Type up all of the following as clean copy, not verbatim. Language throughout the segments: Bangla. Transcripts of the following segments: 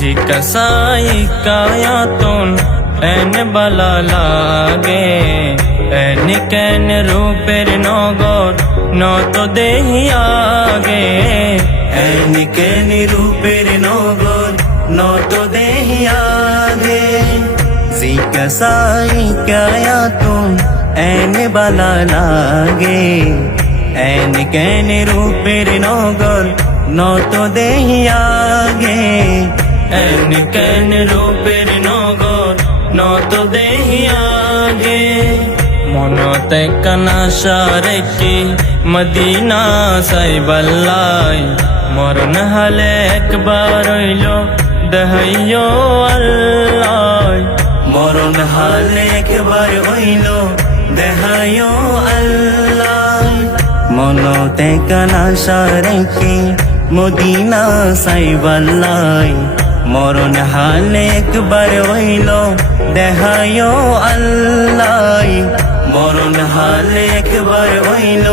জিজ্ঞাসাই কায়াতুন এন বালা লাগে এন কেন রূপের নগর নত দেহি আগে এন কেন রূপের নগর নত দেহি আগে জিজ্ঞাসাই কায়াতুন এন বালা লাগে এন কেন রূপের নগর নত দেহি আগে এন কেন রূপের নগর নত দেহি আগে মনতে কানাশা রেখে মদিনা সাইবাল্লাই মরণ হালে একবার হইল দেহাইও আল্লাহ মরণ হালে একবার হইল দেহাইও আল্লাহ মনতে কানাশা রেখে মদিনা সাইবাল্লাই মরণ হালে একবার হইল দেহাইও আল্লাহ মরণ হালে একবার হইল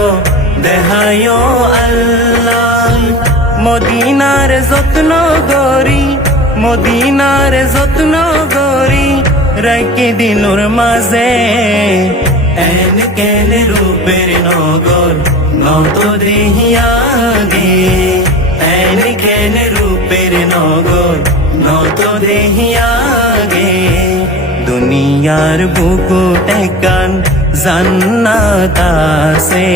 দেহাইও আল্লাহ মদিনার যত্ন গরি মদিনার যত্ন গরি রাখি দিলুর মাঝে এন কেন রূপের নগর নত দেহিয়াগে এন কেন রূপের নগর নত দেহিয়াগে দুনিয়ার বুকু টেকান জান্নাত আছে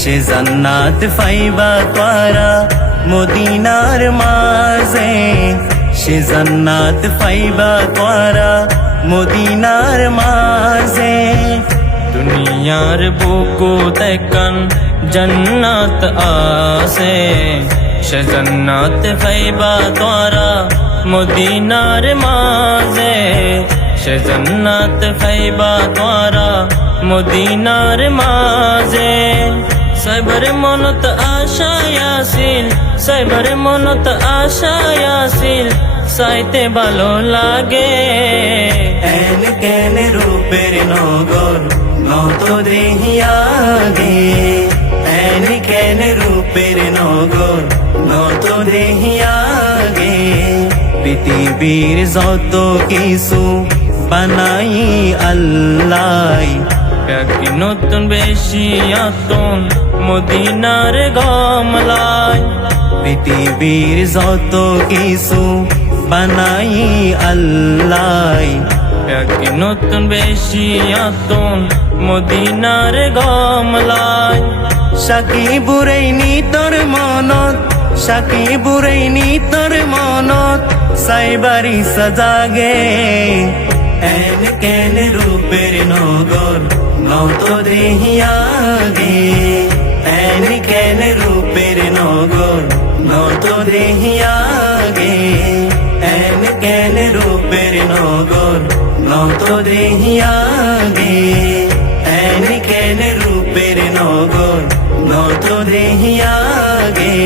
সে জান্নাত পাইবা তোরা মদিনার মাঝে সে জান্নাত পাইবা তোরা মদিনার মাঝে দুনিয়ার বুকু টেকান জান্নাত আছে সে জান্নাত পাইবা তোরা মদিনার মাঝে সে জান্নাত পাইবা তোরা মদিনার মাঝে সাইবার মনত আশায় আসিল সাইবার মনত আশায় আসিল সাইতে ভালো লাগে এন কেন রূপের নগর নত দেহিয়াগে এন কেন রূপের নগর নত দেহিয়াগে পৃথিবীর যত কিছু বানাই আল্লাহ কি নতুন বেশি আতন মদিনার গমলায় পৃথিবীর যত কিছু বানাই আল্লাহ কি নতুন বেশি আতন মদিনার গমলায় সাকি বুড়াইনি তোর মনত সাকি বুড়াইনি তোর মনত সাইবারি সাজাগে এন কেন রূপের নগর নত দেহিয়াগে এন কেন রূপের নগর নত দেহিয়াগে এন কেন রূপের নগর নত দেহিয়াগে এন কেন রূপের নগর নত দেহিয়াগে